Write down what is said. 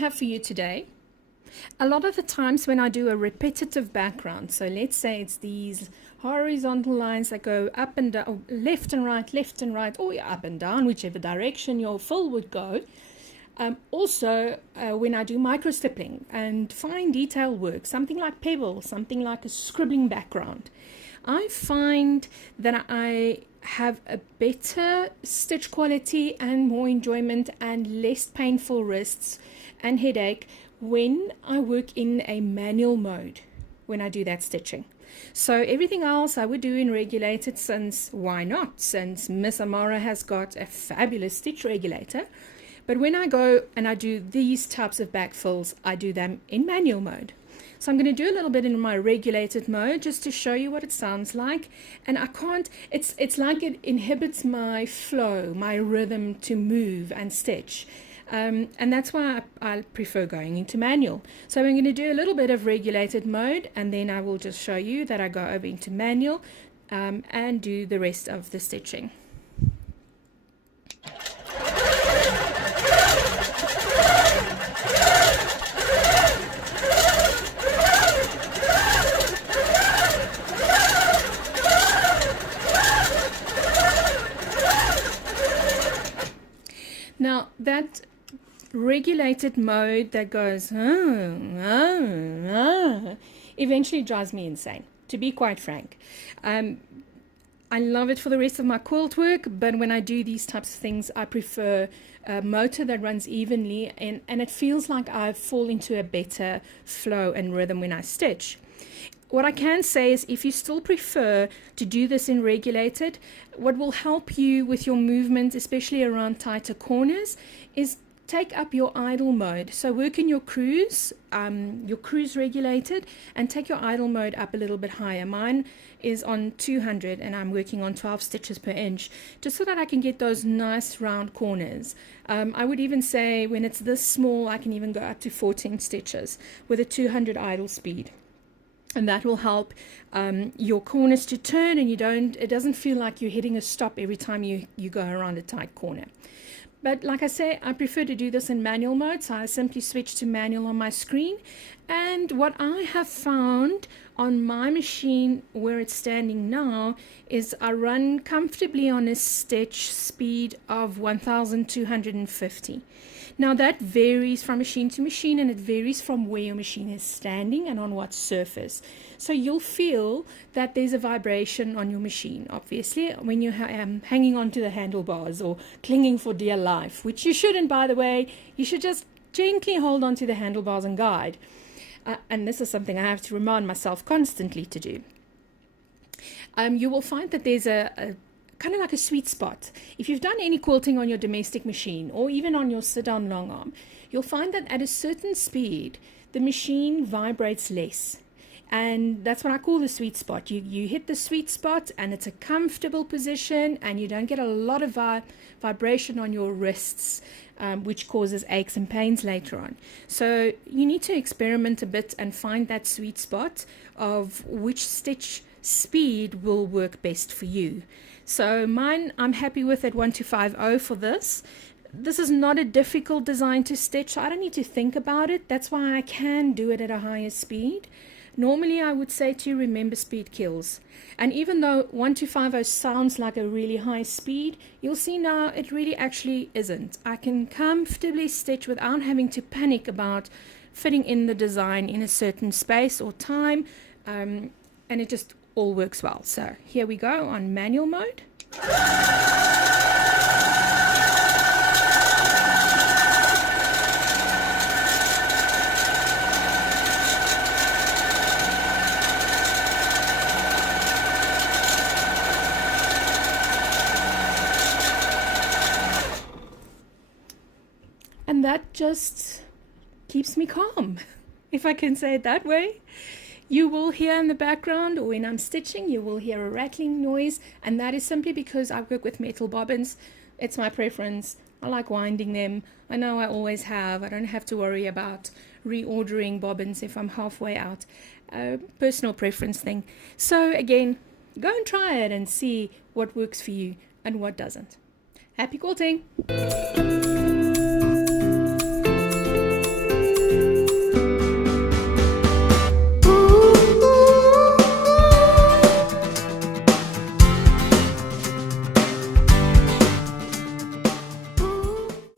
have for you today. A lot of the times when I do a repetitive background, so let's say it's these horizontal lines that go up and down, left and right, or up and down, whichever direction your fill would go. When I do micro stippling and fine detail work, something like pebble, something like a scribbling background, I find that I have a better stitch quality and more enjoyment and less painful wrists and headache when I work in a manual mode when I do that stitching. So everything else I would do in regulated, since why not, since Miss Amara has got a fabulous stitch regulator. But when I go and I do these types of backfills, I do them in manual mode. So I'm going to do a little bit in my regulated mode just to show you what it sounds like. And I can't, it's like it inhibits my flow, my rhythm to move and stitch. And that's why I prefer going into manual. So I'm going to do a little bit of regulated mode, and then I will just show you that I go over into manual and do the rest of the stitching. Now that regulated mode that goes eventually drives me insane, to be quite frank. I love it for the rest of my quilt work, but when I do these types of things, I prefer a motor that runs evenly, and it feels like I fall into a better flow and rhythm when I stitch. What I can say is, if you still prefer to do this in regulated, what will help you with your movement, especially around tighter corners, is take up your idle mode. So work in your cruise regulated, and take your idle mode up a little bit higher. Mine is on 200 and I'm working on 12 stitches per inch, just so that I can get those nice round corners. I would even say when it's this small, I can even go up to 14 stitches with a 200 idle speed. And that will help your corners to turn, and it doesn't feel like you're hitting a stop every time you go around a tight corner. But like I say, I prefer to do this in manual mode, so I simply switch to manual on my screen. And what I have found on my machine where it's standing now is I run comfortably on a stitch speed of 1250. Now that varies from machine to machine, and it varies from where your machine is standing and on what surface. So you'll feel that there's a vibration on your machine, obviously, when you're hanging onto the handlebars or clinging for dear life, which you shouldn't, by the way. You should just gently hold onto the handlebars and guide. And this is something I have to remind myself constantly to do. You will find that there's a kind of like a sweet spot. If you've done any quilting on your domestic machine or even on your sit-down long arm, you'll find that at a certain speed, the machine vibrates less. And that's what I call the sweet spot. You hit the sweet spot, and it's a comfortable position, and you don't get a lot of vibration on your wrists, which causes aches and pains later on. So you need to experiment a bit and find that sweet spot of which stitch speed will work best for you. So mine, I'm happy with at 1250 for this. This is not a difficult design to stitch, so I don't need to think about it. That's why I can do it at a higher speed. Normally I would say to remember speed kills. And even though 1250 sounds like a really high speed, you'll see now it really actually isn't. I can comfortably stitch without having to panic about fitting in the design in a certain space or time, and it just all works well. So here we go on manual mode. And that just keeps me calm, if I can say it that way. You will hear in the background, or when I'm stitching, you will hear a rattling noise, and that is simply because I work with metal bobbins. It's my preference. I like winding them. I know I always have. I don't have to worry about reordering bobbins if I'm halfway out. Personal preference thing. So again, go and try it and see what works for you and what doesn't. Happy quilting!